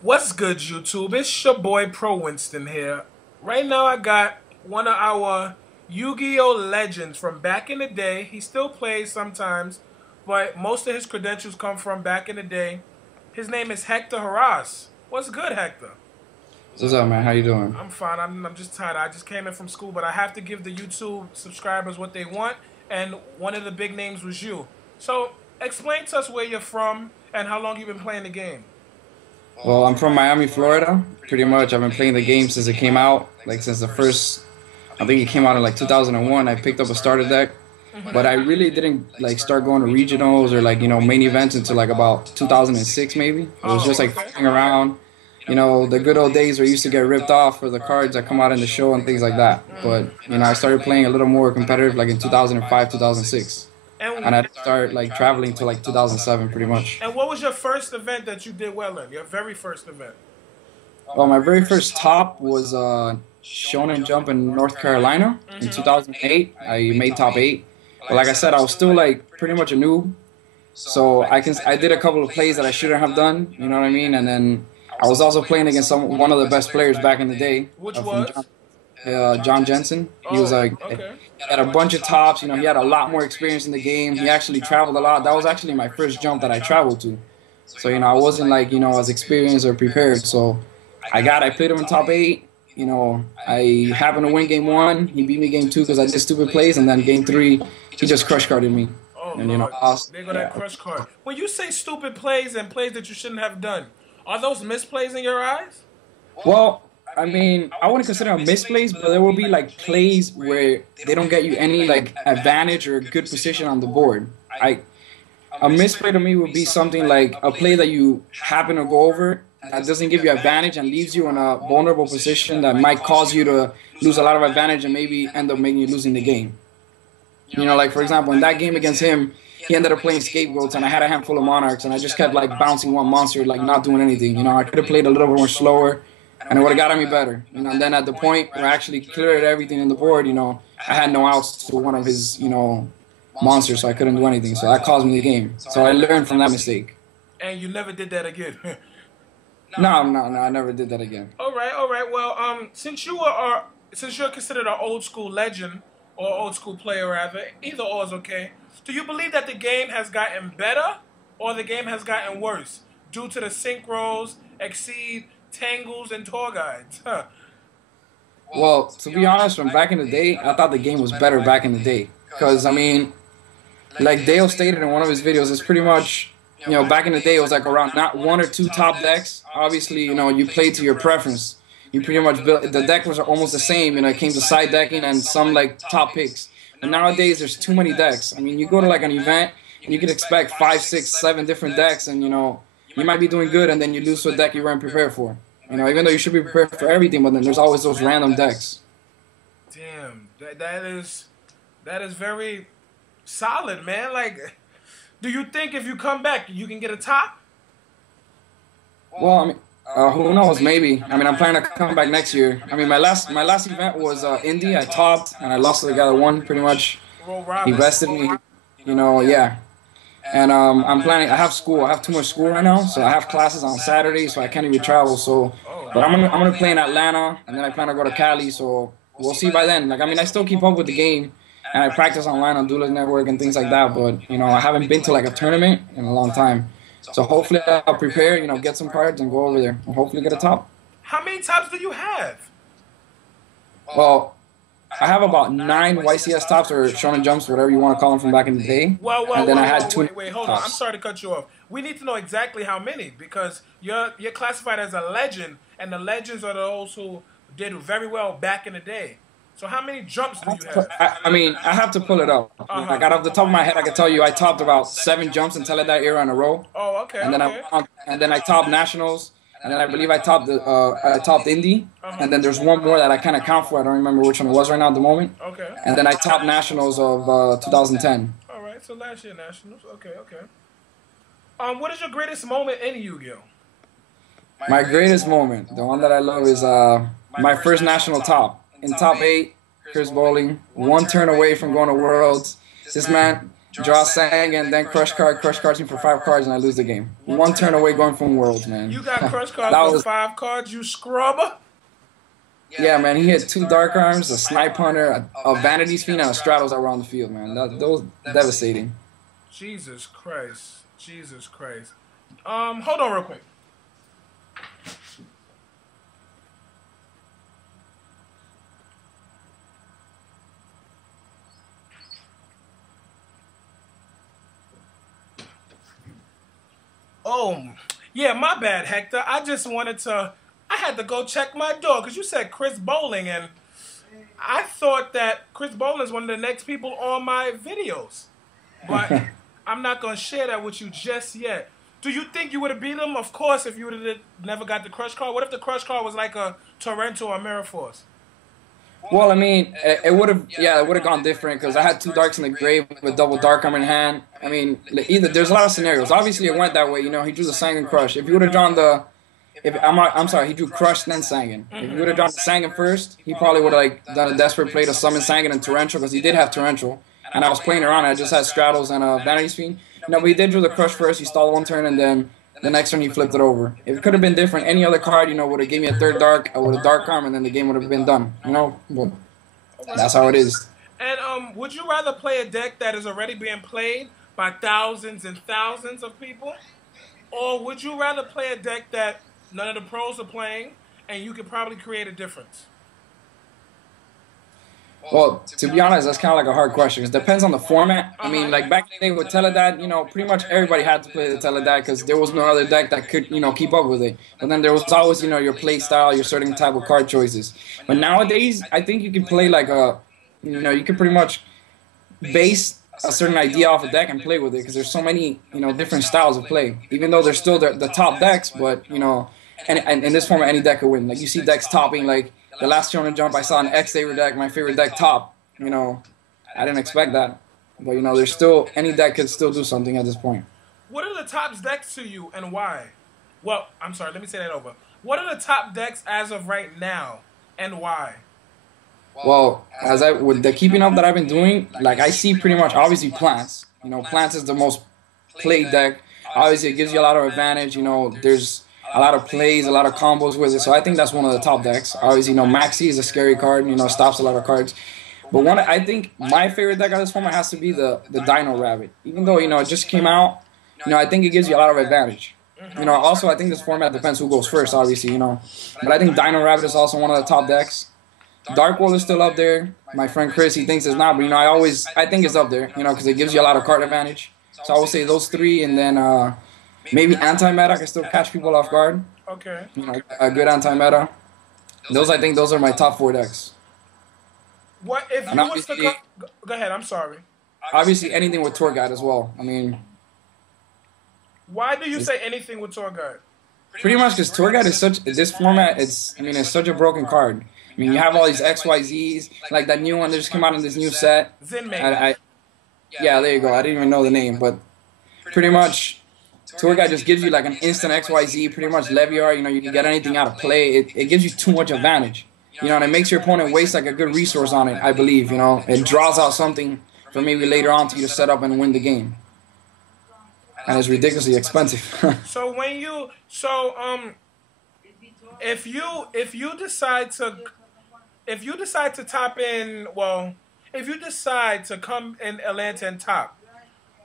What's good, YouTube? It's your boy Pro Winston here. Right now, I got one of our Yu-Gi-Oh legends from back in the day. He still plays sometimes, but most of his credentials come from back in the day. His name is Hector Heras. What's good, Hector? What's up, man? How you doing? I'm fine. I'm just tired. I just came in from school, but I have to give the YouTube subscribers what they want, and one of the big names was you. So, explain to us where you're from and how long you've been playing the game. Well, I'm from Miami, Florida. Pretty much, I've been playing the game since it came out. Like since the first, I think it came out in like 2001. I picked up a starter deck, but I really didn't like start going to regionals or like main events until like about 2006 maybe. It was just like fucking around. The good old days where you used to get ripped off for the cards that come out in the show and things like that. But I started playing a little more competitive like in 2005, 2006. And I started like traveling to like 2007 pretty much. And what was your first event that you did well in? Your very first event? Well, my very first top was Shonen Jump in North Carolina in 2008. I made top 8. But like I said, I was still like pretty much a noob. So I did a couple of plays that I shouldn't have done, you know what I mean? And then I was also playing against one of the best players back in the day. Which was? John Jensen. He was like, okay. He had a bunch of tops. He had a lot more experience in the game. He actually traveled a lot. That was actually my first jump that I traveled to. So, I wasn't like, as experienced or prepared. So I played him in top 8. I happened to win game 1. He beat me game 2 because I did stupid plays. And then game 3, he just crush carded me. Oh, and, Lord. They got that crush card. When you say stupid plays and plays that you shouldn't have done, are those misplays in your eyes? Well, I mean, I wouldn't consider them misplays, but there will be like plays where they don't get you any like advantage or good position on the board. A misplay to me would be something like a play that you happen to go over that doesn't give you advantage and leaves you in a vulnerable position that might cause you to lose a lot of advantage and maybe end up making you losing the game. Like for example, in that game against him, he ended up playing scapegoats and I had a handful of monarchs and I just kept like bouncing one monster, like not doing anything. I could have played a little bit more slower. And it would have gotten me better. And then at the point where I actually cleared everything in the board, I had no outs to one of his, monsters, so I couldn't do anything. So that cost me the game. So I learned from that mistake. And you never did that again? No, I never did that again. All right. Well, since you're considered an old school legend, or old school player rather, either or is okay. Do you believe that the game has gotten better, or the game has gotten worse, due to the synchros, exceed, tangles, and tour guides? Huh. Well, to be honest, from back in the day, I thought the game was better back in the day. Because, I mean, like Dale stated in one of his videos, it's pretty much, back in the day, it was like around not 1 or 2 top decks. Obviously, you played to your preference. You pretty much built, the deck was almost the same, it came to side decking and some like top picks. And nowadays, there's too many decks. I mean, you go to like an event, and you can expect 5, 6, 7 different decks, and you might be doing good, and then you lose to a deck you weren't prepared for. Even though you should be prepared for everything, but then there's always those random decks. Damn, that is very solid, man. Like, do you think if you come back, you can get a top? Well, I mean, who knows? Maybe. I mean, I'm planning to come back next year. I mean, my last event was Indy. I topped, and I lost to the guy that won, pretty much. He bested me, yeah. And I'm planning. I have school. I have too much school right now, so I have classes on Saturday, so I can't even travel. So, but I'm gonna play in Atlanta, and then I plan to go to Cali. So we'll see by then. Like, I mean, I still keep up with the game, and I practice online on Duelist Network and things like that. But I haven't been to like a tournament in a long time. So hopefully I'll prepare. Get some cards and go over there, and hopefully get a top. How many tops do you have? Well, I have about 9 YCS tops or Shonen Jumps, whatever you want to call them, from back in the day. And then I had 2. Wait, hold on. I'm sorry to cut you off. We need to know exactly how many, because you're classified as a legend, and the legends are those who did very well back in the day. So how many jumps do you have? I mean, I have to pull it up. Like, out of the top of my head, I can tell you I topped about 7 jumps in Teledite era in a row. Oh, okay. And then I topped nationals. And then I believe I topped Indy, and then there's one more that I kind of count for. I don't remember which one it was right now at the moment. Okay. And then I topped nationals of 2010. All right, so last year nationals. Okay. What is your greatest moment in Yu-Gi-Oh? My greatest moment, the one that I love, is my first national top in top 8. Chris Bowling, 1 turn away from going to Worlds. This man draw Sangan, then crush cards me for 5 cards, and I lose the game. One turn away going from Worlds, man. You got crush cards for 5 cards, you scrubber? Yeah, man, he had 2 Dark Arms, a Snipe Hunter, a Vanity's Fiend, and a Stratos that were on the field, man. Those devastating. Jesus Christ. Jesus Christ. Hold on real quick. Oh, yeah, my bad, Hector. I had to go check my door because you said Chris Bowling, and I thought that Chris Bowling is one of the next people on my videos. But I'm not going to share that with you just yet. Do you think you would have beat him? Of course, if you would have never got the crush card. What if the crush card was like a Torrento or Mirror Force? Well, I mean, it would have gone different because I had 2 Darks in the grave with double Dark Arm in hand. I mean, there's a lot of scenarios. Obviously, it went that way. You know, he drew the Sangan Crush. If you would have drawn I'm sorry, he drew Crush then Sangan. If you would have drawn Sangan first, he probably would have like done a desperate play to summon Sangan and Torrential because he did have Torrential. And I was playing around. I just had Stratos and Vanity's Fiend. No, but he did draw the Crush first. He stalled 1 turn, and then the next turn he flipped it over. If it could have been different, any other card, you know, would have gave me a 3rd Dark. I would have Dark Arm, and then the game would have been done. You know, but that's how it is. And would you rather play a deck that is already being played by thousands and thousands of people, or would you rather play a deck that none of the pros are playing, and you could probably create a difference? Well, to be honest, that's kind of like a hard question. It depends on the format. I mean, like back in the day with Teledad, you know, pretty much everybody had to play the Teledad because there was no other deck that could, you know, keep up with it. But then there was always, you know, your play style, your certain type of card choices. But nowadays, I think you can play like you know, you can pretty much base a certain idea off a deck and play with it because there's so many, you know, different styles of play. Even though they're still the top decks, but, you know, and in this format, any deck could win. Like, you see decks topping, like, the last Shonen Jump, I saw an X-Saver deck, my favorite deck, top. You know, I didn't expect that. But, you know, there's still, any deck could still do something at this point. What are the top decks to you and why? Well, I'm sorry, let me say that over. What are the top decks as of right now and why? Well, with the keeping up that I've been doing, like, I see pretty much, obviously, Plants. You know, Plants is the most played deck. Obviously, it gives you a lot of advantage. You know, there's a lot of plays, a lot of combos with it. So I think that's one of the top decks. Obviously, you know, Maxi is a scary card. You know, stops a lot of cards. But I think my favorite deck out of this format has to be the Dino Rabbit. Even though, you know, it just came out, you know, I think it gives you a lot of advantage. You know, also, I think this format depends who goes first, obviously, you know. But I think Dino Rabbit is also one of the top decks. Dark World is still up there. My friend Chris, he thinks it's not, but, you know, I think it's up there, you know, because it gives you a lot of card advantage. So I would say those 3, and then maybe anti-meta can still catch people off guard. Okay. You know, a good anti-meta. I think those are my top 4 decks. What if you was to go ahead, I'm sorry. Obviously, anything with Tour Guide as well. I mean, why do you say anything with Tour Guide? Pretty much because Tour Guide is this format, it's such a broken card. I mean, you have all these XYZs, like that new one that just came out in this new set. Zenmate. Yeah, there you go. I didn't even know the name, but pretty much Tour Guide just gives you like an instant XYZ, pretty much Leviar. You know, you can get anything out of play. It gives you too much advantage. You know, and it makes your opponent waste like a good resource on it, I believe. You know, it draws out something for maybe later on to you to set up and win the game. And it's ridiculously expensive. So when you if you decide to top in, well, if you decide to come in Atlanta and top,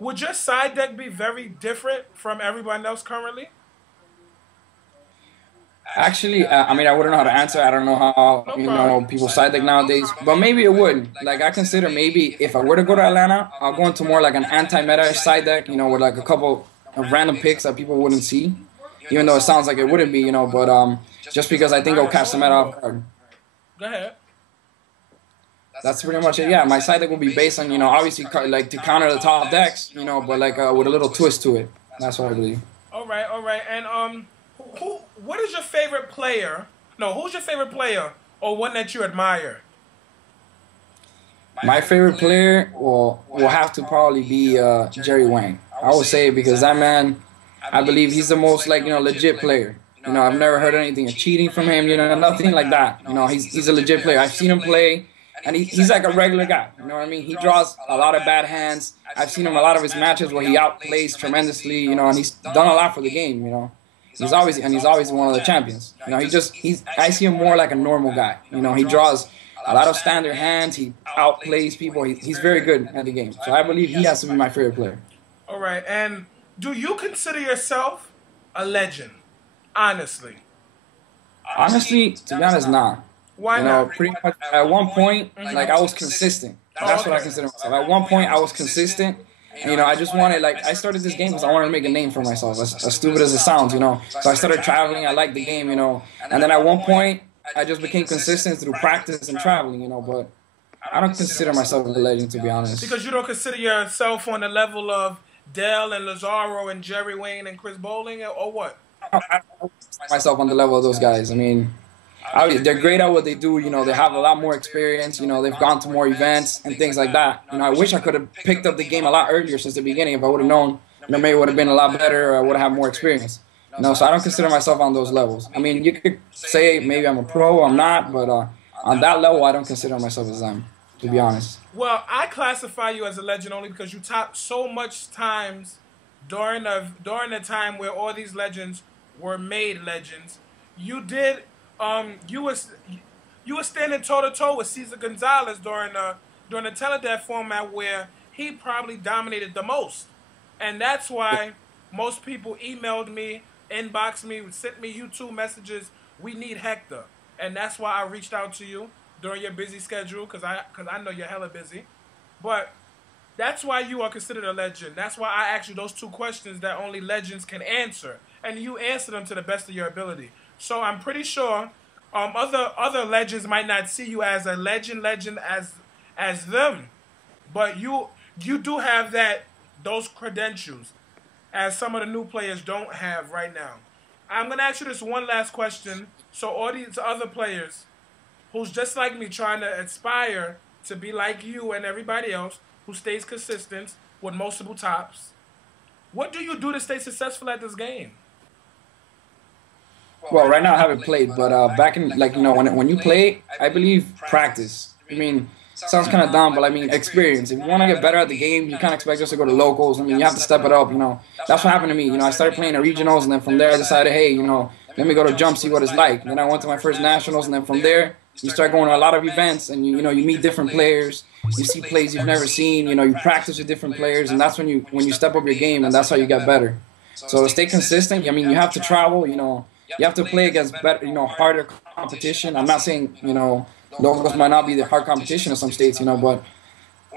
would your side deck be very different from everyone else currently? Actually, I mean, I wouldn't know how to answer. I don't know how, you know, people side deck nowadays. But maybe it would. Like, I consider maybe if I were to go to Atlanta, I'll go into more like an anti-meta side deck, you know, with like a couple of random picks that people wouldn't see. Even though it sounds like it wouldn't be, you know, but just because I think it'll catch the meta off guard. Go ahead. That's pretty much it. Yeah, my side deck will be based on, you know, obviously like to counter the top decks, you know, but like with a little twist to it. That's what I believe. All right. And what is your favorite player? No, who's your favorite player or one that you admire? My favorite player will have to probably be Jerry Wang. I would say because that man, I believe he's the most like, you know, legit player. You know, I've never heard anything of cheating from him, you know, nothing like that. You know, he's a legit player. I've seen him play and he's like a regular guy. You know what I mean? He draws a lot of bad hands. I've seen him a lot of his matches where he outplays tremendously. You know, and he's done a lot for the game. You know, he's always one of the champions. You know, I see him more like a normal guy. You know, he draws a lot of standard hands. He outplays people. He's very good at the game. So I believe he has to be my favorite player. All right, and do you consider yourself a legend? Honestly. Honestly, to be honest, nah. Why You know, not? pretty much at one point, like I was consistent. That's what I consider myself. At one point, I was consistent. And, you know, I just wanted, like, I started this game because I wanted to make a name for myself, as stupid as it sounds, you know. So I started traveling. I liked the game, you know. And then at one point, I just became consistent through practice and traveling, you know. But I don't consider myself a legend, to be honest. Because you don't consider yourself on the level of Dell and Lazaro and Jerry Wayne and Chris Bowling, or what? I don't consider myself on the level of those guys. I mean, they're great at what they do. You know, they have a lot more experience. You know, they've gone to more events and things like that. You know, I wish I could have picked up the game a lot earlier since the beginning. If I would have known, you know, maybe it would have been a lot better, or I would have had more experience. You know, so I don't consider myself on those levels. I mean, you could say maybe I'm a pro, I'm not, but on that level, I don't consider myself as them, to be honest. Well, I classify you as a legend only because you topped so much times during the time where all these legends were made legends. You did. You was standing toe to toe with Cesar Gonzalez during the teledeath format where he probably dominated the most, and that's why most people emailed me, inboxed me, sent me YouTube messages. We need Hector, and that's why I reached out to you during your busy schedule because I know you're hella busy, but that's why you are considered a legend. That's why I asked you those two questions that only legends can answer, and you answered them to the best of your ability. So I'm pretty sure other legends might not see you as a legend as them, but you do have those credentials as some of the new players don't have right now. I'm gonna ask you this one last question, so all these other players who's just like me trying to aspire to be like you and everybody else who stays consistent with multiple tops, what do you do to stay successful at this game? Well, right now I haven't played, but back in, like, you know, when you play, I believe practice. I mean, sounds kind of dumb, but I mean experience. If you want to get better at the game, you can't expect us to go to locals. I mean, you have to step it up, you know. That's what happened to me. You know, I started playing at regionals, and then from there I decided, hey, you know, let me go to jump, see what it's like. Then I went to my first nationals, and then from there you start going to a lot of events, and you know, you meet different players. You see plays you've never seen. You know, you practice with different players, and that's when you step up your game, and that's how you get better. So stay consistent. I mean, you have to travel, you know. You have to play against better, you know, harder competition. I'm not saying, you know, locals might not be the hard competition in some states, you know, but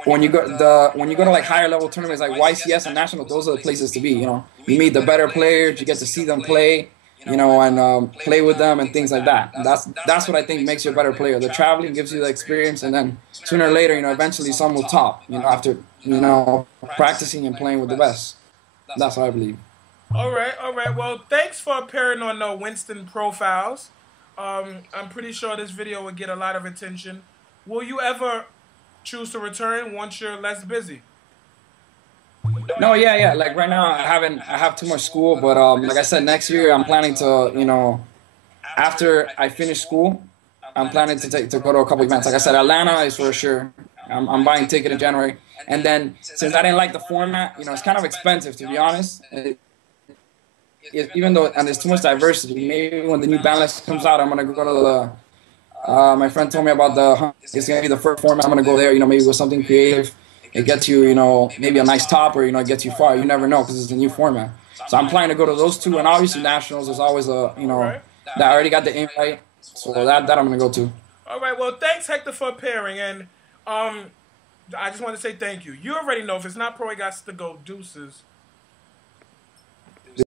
when you go to like higher level tournaments like YCS and national, those are the places to be. You know, you meet the better players, you get to see them play, you know, and play with them and things like that. And that's what I think makes you a better player. The traveling gives you the experience, and then sooner or later, you know, eventually some will top. You know, after, you know, practicing and playing with the best. That's what I believe. All right. Well, thanks for appearing on the Winston Profiles. I'm pretty sure this video will get a lot of attention. Will you ever choose to return once you're less busy? No, yeah. Like right now, I have too much school, but like I said, next year I'm planning to, you know, after I finish school, I'm planning to go to a couple events. Like I said, Atlanta is for sure. I'm buying ticket in January, and then since I didn't like the format, you know, it's kind of expensive, to be honest. Even though, and there's too much diversity, maybe when the new ban list comes out, I'm gonna go to the. My friend told me about it's gonna be the first format. I'm gonna go there, you know, maybe with something creative. It gets you, you know, maybe a nice top, or, you know, it gets you far. You never know because it's a new format. So I'm planning to go to those two, and obviously nationals is always a, you know, that I already got the invite, so that I'm gonna go to. All right. Well, thanks Hector for appearing, and I just want to say thank you. You already know if it's not pro, it got to go. Deuces.